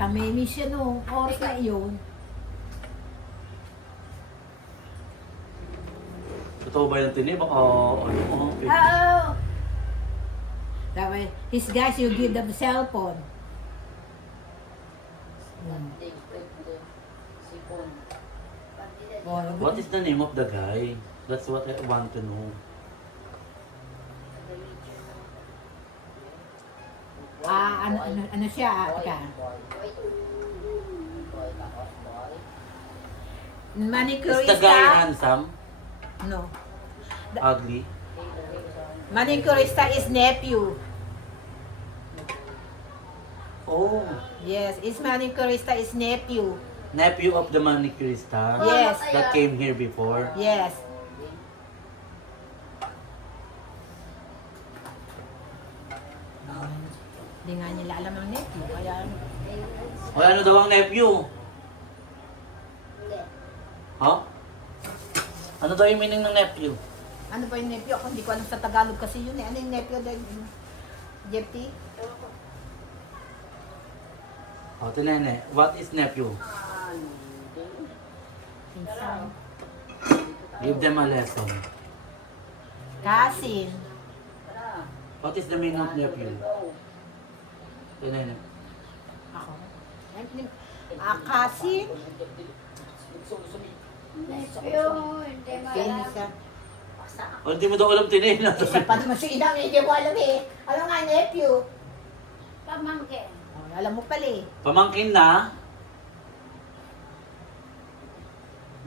Tamimiss siya nung oras na iyon. Totoo ba yung tinig? Baka ano mo? Oo! Sabi, these guys, you give them cellphone. What is the name of the guy? That's what I want to know. Ano siya? Teka. Is Manicurista? the guy handsome? No. Ugly? Manicurista is nephew. Oh, Yes, is manicurista is nephew. nephew of the manicurista Yes. that came here before. Yes. Hindi nga nila alam ang nephew, kaya O ano daw ang nephew? Ha? Ano daw yung meaning ng nephew? ano ba yung nephew? Ako hindi ko alam sa Tagalog kasi yun eh. Ano yung nephew dahil Jeffy? O, tinene, what is nephew? Pinsan. Give them a lesson. Cousin. What is the meaning of nephew? Tinene. Ako. Cousin? Pinsan. O, hindi mo daw alam tinene. Isa pa naman si Inang, hindi mo alam eh. Alam nga, nephew. Pamangkin. Oh, alam mo pala eh. Pamangkin na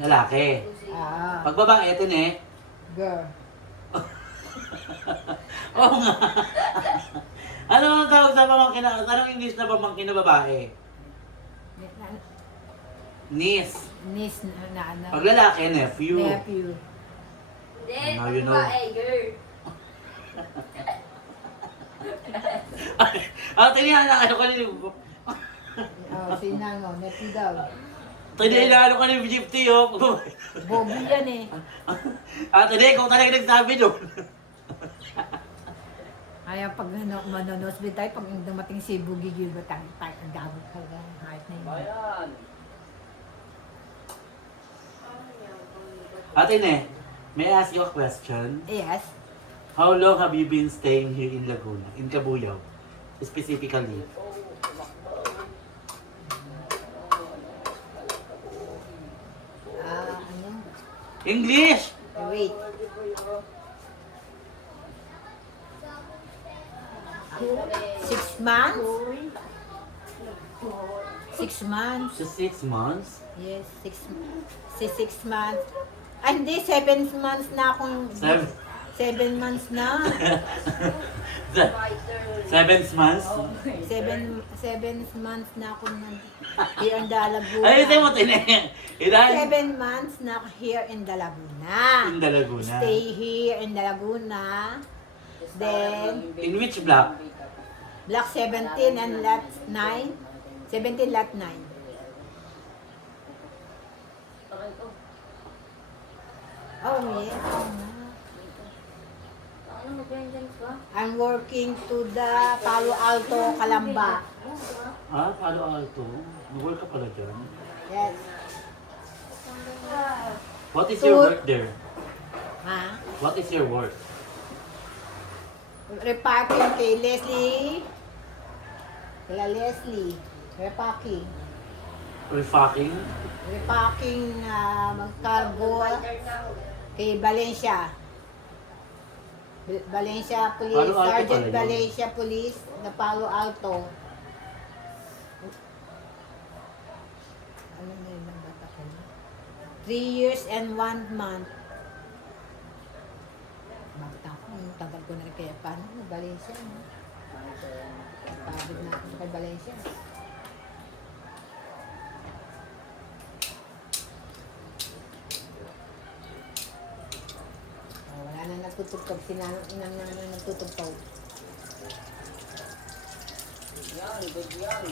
lalaki. Pag babae, tine. Girl. Oo nga. Ano ang tawag sa pamangkin na, anong English na pamangkin na babae? Niece. Niece na ano. Pag lalaki, nephew. Nephew. Hindi, Now you know. girl. Tinihala ano ka ni... Oh, si Inang, nephew daw. Tinihala ka ni Gypty, oh. Bobo yan eh. Tine, kung talaga nagsabi doon. Kaya pag manonosbid tayo, pag dumating si Boogie Gilbert, ang gagawin ka lang, kahit na yun. Tine, may I ask you a question? Yes. How long have you been staying here in Laguna, in Cabuyao, specifically? Ano? English! Wait. Six months? 6 months? Just 6 months? Yes, 6 months. Ah, hindi, 7 months na akong... 7 months na. 7 months? 7 months na ako here in the Laguna. Ay, ito mo, Tine. Ilan? 7 months na ako here in the Laguna. In the Laguna. Stay here in the Laguna. Then, In which block? block 17 and lot 9. 17 lot 9. Oh, yes. Oh, no. Ano mag-ganyan ka? I'm working to the Palo Alto, Calamba. Palo Alto. Nag-work ka pala dyan. Yes. What is your work there? Ha? What is your work? Reparking kay Leslie. Kila Leslie. Reparking. Refacking? Repacking mag-cargo kay Valencia. Valencia Police, Palo Alto Sergeant pala yun. Valencia Police na Palo Alto. Ano na yun ang bata ko na? 3 years and 1 month. Bata ko, ang tagal ko na rin kaya paano na Valencia. No? Pagod na ako kay Valencia. Wala na nagtutugtog. Sinanong inang na nagtutugtog. Yan, good yan.